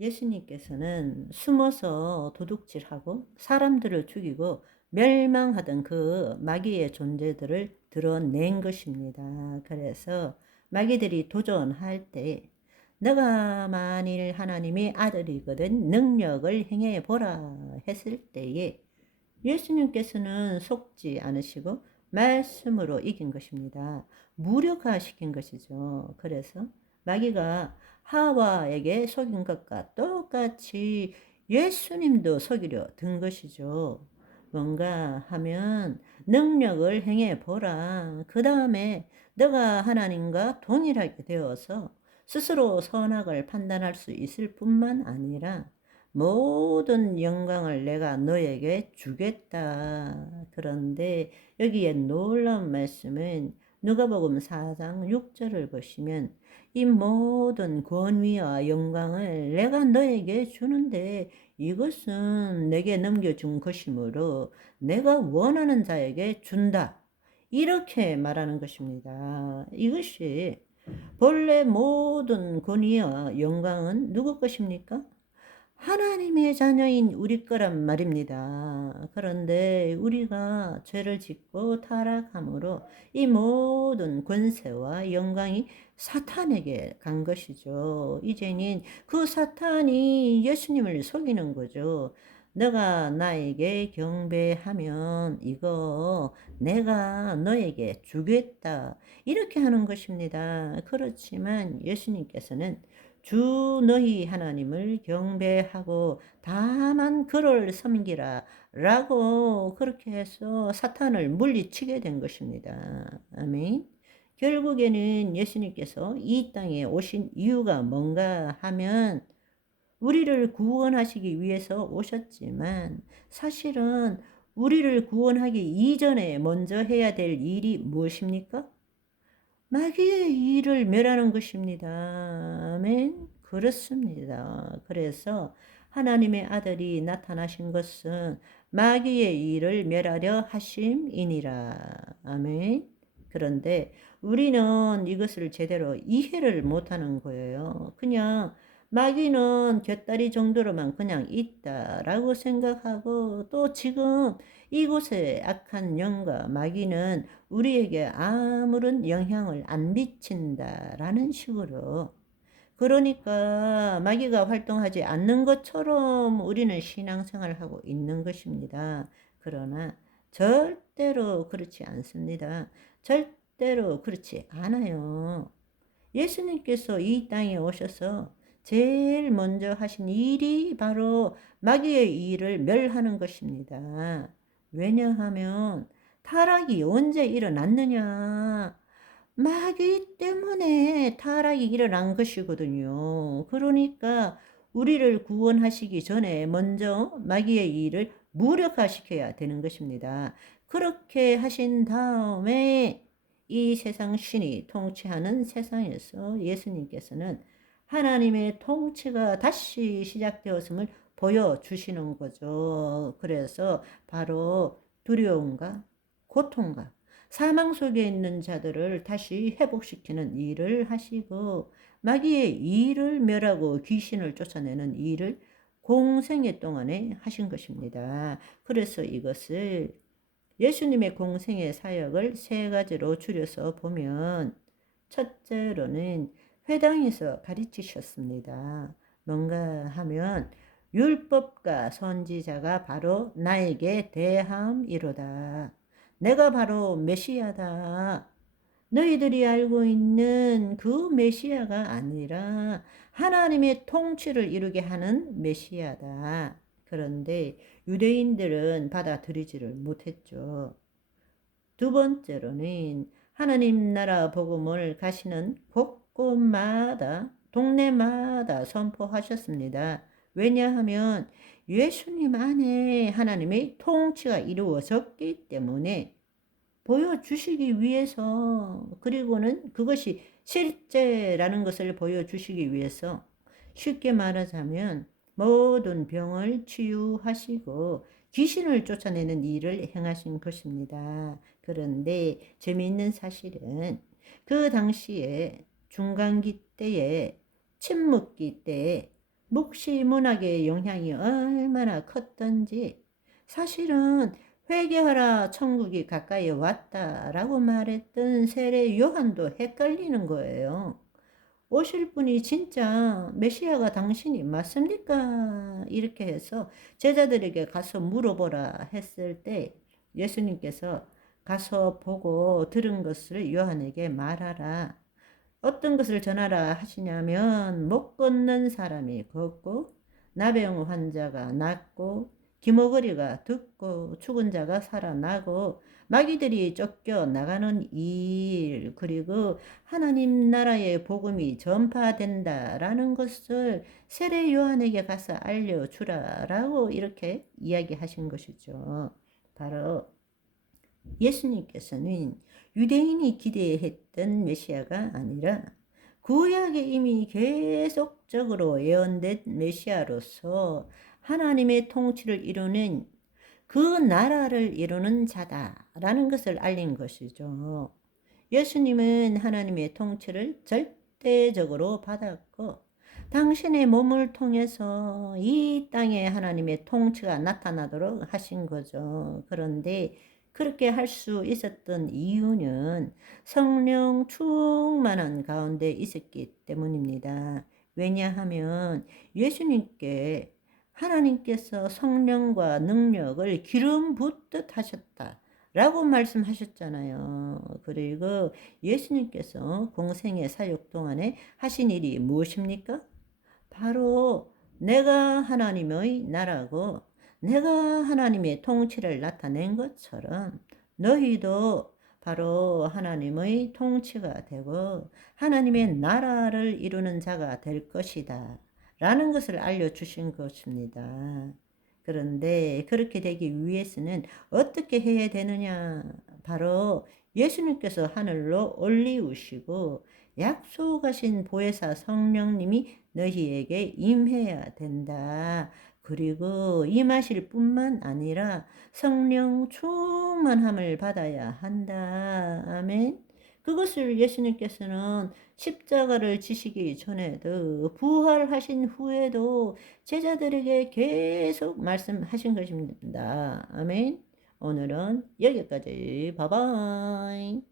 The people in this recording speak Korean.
예수님께서는 숨어서 도둑질하고 사람들을 죽이고 멸망하던 그 마귀의 존재들을 드러낸 것입니다. 그래서 마귀들이 도전할 때 너가 만일 하나님의 아들이거든 능력을 행해 보라 했을 때에 예수님께서는 속지 않으시고 말씀으로 이긴 것입니다. 무력화시킨 것이죠. 그래서 마귀가 하와에게 속인 것과 똑같이 예수님도 속이려 든 것이죠. 뭔가 하면 능력을 행해 보라. 그 다음에 너가 하나님과 동일하게 되어서 스스로 선악을 판단할 수 있을 뿐만 아니라 모든 영광을 내가 너에게 주겠다. 그런데 여기에 놀라운 말씀은 누가복음 4장 6절을 보시면 이 모든 권위와 영광을 내가 너에게 주는데 이것은 내게 넘겨준 것이므로 내가 원하는 자에게 준다. 이렇게 말하는 것입니다. 이것이 본래 모든 권위와 영광은 누구 것입니까? 하나님의 자녀인 우리 거란 말입니다. 그런데 우리가 죄를 짓고 타락함으로 이 모든 권세와 영광이 사탄에게 간 것이죠. 이제는 그 사탄이 예수님을 속이는 거죠. 너가 나에게 경배하면 이거 내가 너에게 주겠다. 이렇게 하는 것입니다. 그렇지만 예수님께서는 주 너희 하나님을 경배하고 다만 그를 섬기라 라고 그렇게 해서 사탄을 물리치게 된 것입니다. 아멘. 결국에는 예수님께서 이 땅에 오신 이유가 뭔가 하면 우리를 구원하시기 위해서 오셨지만 사실은 우리를 구원하기 이전에 먼저 해야 될 일이 무엇입니까? 마귀의 일을 멸하는 것입니다. 아멘. 그렇습니다. 그래서 하나님의 아들이 나타나신 것은 마귀의 일을 멸하려 하심이니라. 아멘. 그런데 우리는 이것을 제대로 이해를 못하는 거예요. 그냥 마귀는 곁다리 정도로만 그냥 있다라고 생각하고 또 지금 이곳에 악한 영과 마귀는 우리에게 아무런 영향을 안 미친다라는 식으로 그러니까 마귀가 활동하지 않는 것처럼 우리는 신앙생활을 하고 있는 것입니다. 그러나 절대로 그렇지 않습니다. 절대로 그렇지 않아요. 예수님께서 이 땅에 오셔서 제일 먼저 하신 일이 바로 마귀의 일을 멸하는 것입니다. 왜냐하면 타락이 언제 일어났느냐? 마귀 때문에 타락이 일어난 것이거든요. 그러니까 우리를 구원하시기 전에 먼저 마귀의 일을 무력화시켜야 되는 것입니다. 그렇게 하신 다음에 이 세상 신이 통치하는 세상에서 예수님께서는 하나님의 통치가 다시 시작되었음을 보여주시는 거죠. 그래서 바로 두려움과 고통과 사망 속에 있는 자들을 다시 회복시키는 일을 하시고 마귀의 일을 멸하고 귀신을 쫓아내는 일을 공생애 동안에 하신 것입니다. 그래서 이것을 예수님의 공생의 사역을 세 가지로 줄여서 보면 첫째로는 회당에서 가르치셨습니다. 뭔가 하면 율법과 선지자가 바로 나에게 대함이로다. 내가 바로 메시아다. 너희들이 알고 있는 그 메시아가 아니라 하나님의 통치를 이루게 하는 메시아다. 그런데 유대인들은 받아들이지를 못했죠. 두 번째로는 하나님 나라 복음을 가시는 곳곳마다 동네마다 선포하셨습니다. 왜냐하면 예수님 안에 하나님의 통치가 이루어졌기 때문에 보여주시기 위해서 그리고는 그것이 실제라는 것을 보여주시기 위해서 쉽게 말하자면 모든 병을 치유하시고 귀신을 쫓아내는 일을 행하신 것입니다. 그런데 재미있는 사실은 그 당시에 중간기 때에 침묵기 때에 묵시 문학의 영향이 얼마나 컸던지 사실은 회개하라 천국이 가까이 왔다라고 말했던 세례 요한도 헷갈리는 거예요. 오실 분이 진짜 메시아가 당신이 맞습니까? 이렇게 해서 제자들에게 가서 물어보라 했을 때 예수님께서 가서 보고 들은 것을 요한에게 말하라. 어떤 것을 전하라 하시냐면 못 걷는 사람이 걷고 나병 환자가 낫고 기머거리가 듣고 죽은 자가 살아나고 마귀들이 쫓겨 나가는 일 그리고 하나님 나라의 복음이 전파된다라는 것을 세례 요한에게 가서 알려주라라고 이렇게 이야기하신 것이죠. 바로 예수님께서는 유대인이 기대했던 메시아가 아니라 구약에 이미 계속적으로 예언된 메시아로서 하나님의 통치를 이루는 그 나라를 이루는 자다라는 것을 알린 것이죠. 예수님은 하나님의 통치를 절대적으로 받았고 당신의 몸을 통해서 이 땅에 하나님의 통치가 나타나도록 하신 거죠. 그런데 그렇게 할 수 있었던 이유는 성령 충만한 가운데 있었기 때문입니다. 왜냐하면 예수님께 하나님께서 성령과 능력을 기름 붓듯 하셨다. 라고 말씀하셨잖아요. 그리고 예수님께서 공생의 사역 동안에 하신 일이 무엇입니까? 바로 내가 하나님의 나라고 내가 하나님의 통치를 나타낸 것처럼 너희도 바로 하나님의 통치가 되고 하나님의 나라를 이루는 자가 될 것이다. 라는 것을 알려주신 것입니다. 그런데 그렇게 되기 위해서는 어떻게 해야 되느냐? 바로 예수님께서 하늘로 올리우시고 약속하신 보혜사 성령님이 너희에게 임해야 된다. 그리고 임하실 뿐만 아니라 성령 충만함을 받아야 한다. 아멘. 그것을 예수님께서는 십자가를 지시기 전에도 부활하신 후에도 제자들에게 계속 말씀하신 것입니다. 아멘. 오늘은 여기까지. 바이바이.